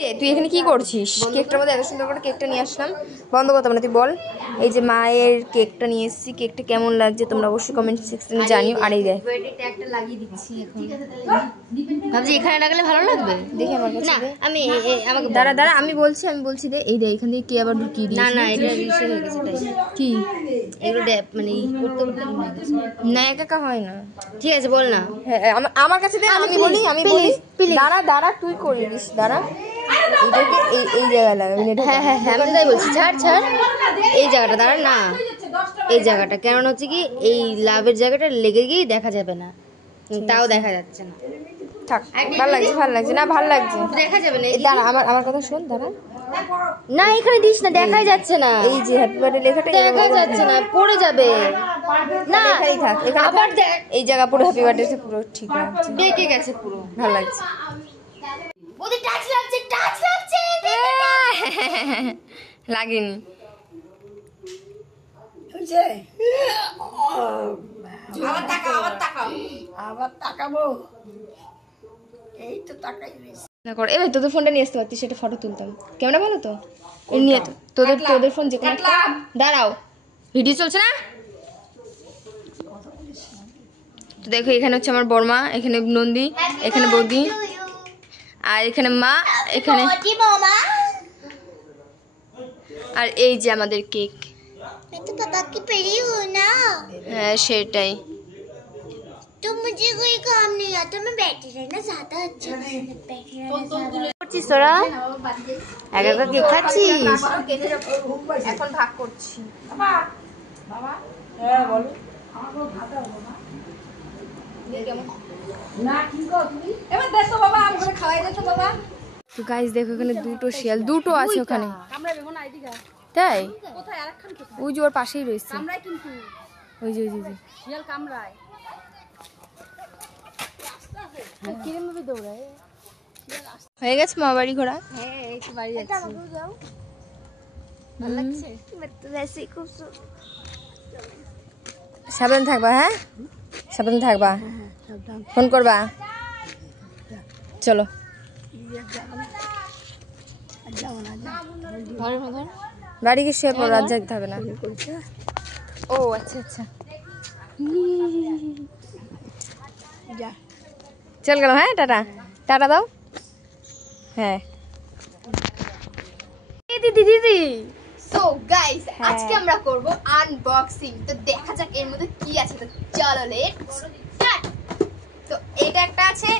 তুই এখানে কি করছিস? কেকটার মধ্যে এত সুন্দর করে কেকটা নিয়ে আসলাম, বন্ধ করতে না তুই বল। এই যে মায়ের কেকটা নিয়ে এসেছি, কেকটা কেমন লাগছে তোমরা অবশ্যই কমেন্ট সেকশনে জানিও। আর এই দেখ একটা লাগিয়ে দিচ্ছি এখন। ভাবছি এখানে লাগালে ভালো লাগবে, দেখি আমার কাছে না আমি আমাকে দাঁড়া আমি বলছি দে। এই দেখ এখান থেকে কে আবার ঢুকিয়ে দিয়েছে। না এটা রিসেট হয়ে গেছে, তাই কি এগুলো মানে করতে করতে হয়ে গেছে। না একা হয় না, ঠিক আছে বল না। হ্যাঁ আমার কাছে দে, আমি বলি দাঁড়া তুই করিস, দাঁড়া এটাকে এই জায়গায় লাগাবি। হ্যাঁ আমি তো তাই বলছি, ছাড় এই জায়গাটা দাঁড়া না, এই জায়গাটা কেমন হচ্ছে কি এই লাভের জায়গাটা লেগে গিয়ে দেখা যাবে না, তাও দেখা যাচ্ছে না। থাক, ভালো লাগছে না, ভালো লাগছে, দেখা যাবে না। দাঁড়া আমার কথা শোন, দাঁড়া না এখানে দিস না, দেখাই যাচ্ছে না। এই যে হ্যাপি বার্থডে লেখাটা দেখা যাচ্ছে না, পড়ে যাবে না। এখানেই থাক, আবার দেখ এই জায়গা পুরো হ্যাপি বার্থডে পুরো ঠিক আছে, বেঁকে গেছে পুরো, ভালো লাগছে। ওদের টাচ লাগছে লাগেনি আবার তাকাবো, এই তো তাকাই না কর। এবার তোদের ফোনটা নিয়ে আসতে পারতিস, সেটা ফটো তুলতাম, ক্যামেরা ভালো তো নিয়ে তো তোদের ফোন যে কোনো একটা। দাঁড়াও, ভিডিও চলছে না তো। দেখো এখানে হচ্ছে আমার বড়মা, এখানে নন্দী, এখানে বৌদি, আর এখানে মা, এখানে আর এই যে আমাদের কেক। হ্যাঁ সেটাই। तो मुझे कोई काम नहीं आता, मैं बैठी रहना ज्यादा अच्छा করছিস তোরা? একা কেক খাচ্ছিস? এখন ভাগ করছি। হ্যাঁ বলো তো গাইস দেখো এখানে দুটো শিয়াল, দুটো আছে ওখানে, তাই ওই যে ওর পাশেই রয়েছে, ওই যে শিয়াল কামড়ায়, কিরম ভাবে দৌড়ায়। হয়ে গেছে মা বাড়ি ঘোরা। হ্যাঁ এই তো বাড়ি যাচ্ছি, ভালো লাগছে। সাবধান থাকবা, হ্যাঁ সাবধান থাকবা, ফোন করবা। চলো বাড়ি গিয়ে শুয়ে পড়ো, রাত জাগতে হবে না। ও আচ্ছা চল গেলাম, হ্যাঁ টাটা দাও। হ্যাঁ দিদি। সো গাইস আজকে আমরা করব আনবক্সিং, তো দেখা যাক এর মধ্যে কি আছে। তো চলো লেটস স্টার্ট। তো এটা একটা আছে,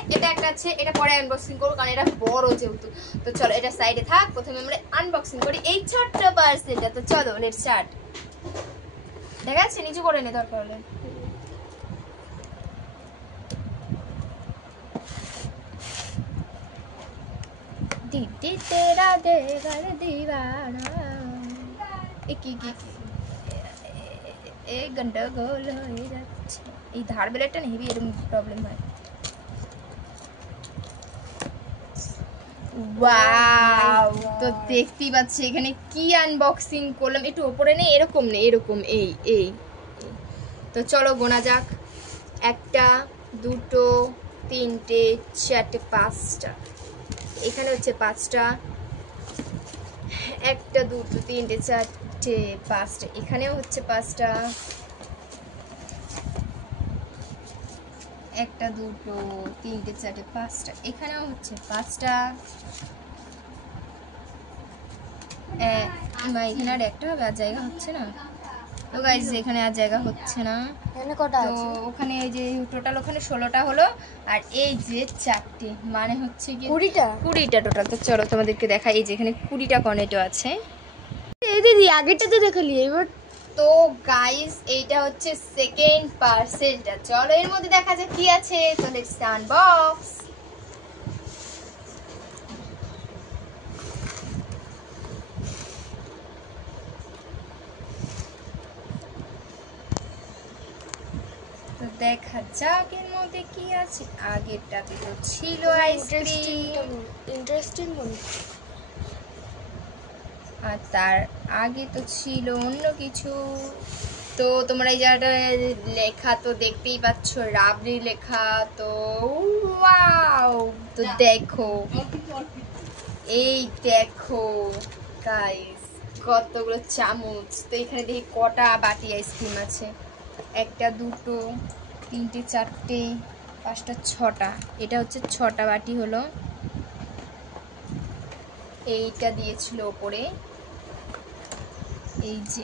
এটা পরে আনবক্সিং করব কারণ এটা বড় যেহেতু। তো চলো এটা সাইডে থাক, প্রথমে আমরা আনবক্সিং করি এই ছোট্ট পার্সেলটা। তো চলো লেটস স্টার্ট। দেখা যাচ্ছে নিচে করে নে দরকার হলে। दीदी तेरा देवर दीवाना एक गंडगोल হয়ে যাচ্ছে। এই ধার বেলাটা নেই এরকম প্রবলেম হয়। ওয়াও, তো দেখতেই পাচ্ছি এখানে কি আনবক্সিং করলাম। একটু উপরে নেই, এরকম নেই, এরকম এই। তো চলো গোনা যাক। একটা দুটো তিনটে চারটে পাঁচটা, এখানে হচ্ছে পাঁচটা, একটা দুটো তিনটে চারটে পাঁচটা, এখানেও হচ্ছে পাঁচটা, একটা দুটো তিনটে চারটে পাঁচটা, এখানেও হচ্ছে পাঁচটা, এখানে আর একটা হবে, আর জায়গা হচ্ছে না। তো গাইস এখানে আর জায়গা হচ্ছে না, তো ওখানে এই যে টোটাল ওখানে 16টা হলো, আর এই যে চারটে মানে হচ্ছে কি 20টা টোটাল। তো চলো তোমাদেরকে দেখাই, এই যে এখানে 20টা কর্নেটো আছে। এই দিদি আগেরটা তো দেখালি, এবার তো গাইস এইটা হচ্ছে সেকেন্ড পার্সেলটা। চলো এর মধ্যে দেখা যাক কি আছে। তো লেটস আনবক্স। তো দেখা যাক এর মধ্যে কি আছে। আগেরটাতে তো ছিল আইসক্রিম, इंटरेस्टिंग আর তার আগে তো ছিল অন্য কিছু। তো তোমরা এই জায়গাটা লেখা তো দেখতেই পাচ্ছ, রাবড়ি লেখা। তো ওয়াও, তো দেখো এই দেখো গাইস কতগুলো চামচ। তো এখানে দেখি কটা বাটি আইসক্রিম আছে, 1 2 3 4 5 6টা। এটা হচ্ছে 6টা বাটি হলো। এইটা দিয়েছিল ওপরে, এই যে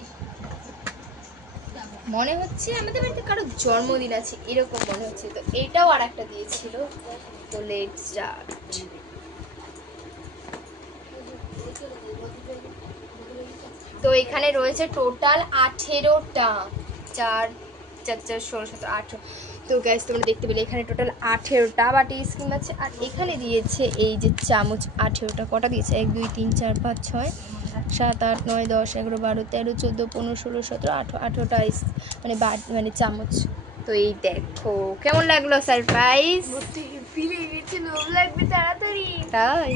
মনে হচ্ছে আমাদের বাড়িতে কারো জন্মদিন আছে এরকম মনে হচ্ছে। তো এটাও আর একটা দিয়েছিল। তো লেটস স্টার্ট। তো এখানে রয়েছে টোটাল 18টা, 4 4 4 16 17 18। তো গ্যাস তোমরা দেখতে পেলে এখানে টোটাল 18টা বাটি আইসক্রিম আছে। আর এখানে দিয়েছে এই যে চামচ 18টা। কটা দিয়েছে? 1 2 3 4 5 6 7 8 9 10 11 12 13 14 15 16 17 18 18টা আইস মানে চামচ। তো এই দেখো কেমন লাগলো সারপ্রাইজ? ফিরে গেছে, লোভ লাগবে তাড়াতাড়ি। তাই